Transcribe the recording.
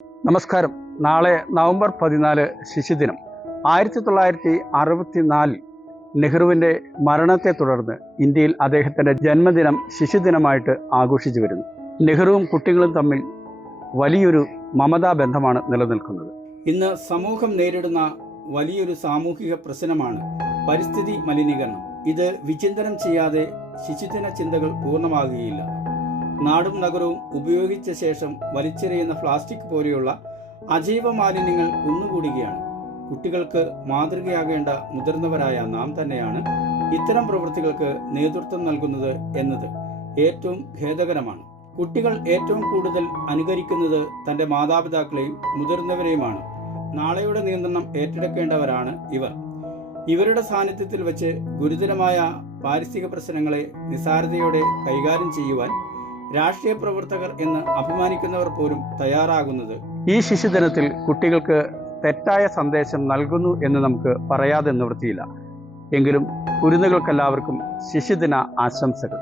നമസ്കാരം. നാളെ നവംബർ 14 ശിശുദിനം. 1964 നെഹ്റുവിൻ്റെ മരണത്തെ തുടർന്ന് ഇന്ത്യയിൽ അദ്ദേഹത്തിൻ്റെ ജന്മദിനം ശിശുദിനമായിട്ട് ആഘോഷിച്ചു വരുന്നു. നെഹ്റുവും കുട്ടികളും തമ്മിൽ വലിയൊരു മമതാ ബന്ധമാണ് നിലനിൽക്കുന്നത്. ഇന്ന് സമൂഹം നേരിടുന്ന വലിയൊരു സാമൂഹിക പ്രശ്നമാണ് പരിസ്ഥിതി മലിനീകരണം. ഇത് വിചിന്തനം ചെയ്യാതെ ശിശുദിന ചിന്തകൾ പൂർണ്ണമാകുകയില്ല. നാടും നഗരവും ഉപയോഗിച്ച ശേഷം വലിച്ചെറിയുന്ന പ്ലാസ്റ്റിക് പോലെയുള്ള അജൈവ മാലിന്യങ്ങൾ കുന്നുകൂടുകയാണ്. കുട്ടികൾക്ക് മാതൃകയാകേണ്ട മുതിർന്നവരായ നാം തന്നെയാണ് ഇത്തരം പ്രവൃത്തികൾക്ക് നേതൃത്വം നൽകുന്നത് എന്നത് ഏറ്റവും ഖേദകരമാണ്. കുട്ടികൾ ഏറ്റവും കൂടുതൽ അനുകരിക്കുന്നത് തൻ്റെ മാതാപിതാക്കളെയും മുതിർന്നവരെയുമാണ്. നാളെയുടെ നിയന്ത്രണം ഏറ്റെടുക്കേണ്ടവരാണ് ഇവർ. ഇവരുടെ സാന്നിധ്യത്തിൽ വെച്ച് ഗുരുതരമായ പാരിസ്ഥിതിക പ്രശ്നങ്ങളെ നിസ്സാരതയോടെ കൈകാര്യം ചെയ്യുവാൻ രാഷ്ട്രീയ പ്രവർത്തകർ എന്ന് അഭിമാനിക്കുന്നവർ പോലും തയ്യാറാകുന്നത് ഈ ശിശുദിനത്തിൽ കുട്ടികൾക്ക് തെറ്റായ സന്ദേശം നൽകുന്നു എന്ന് നമുക്ക് പറയാതെ നിവൃത്തിയില്ല. എങ്കിലും കുരുന്നുകൾക്കെല്ലാവർക്കും ശിശുദിന ആശംസകൾ.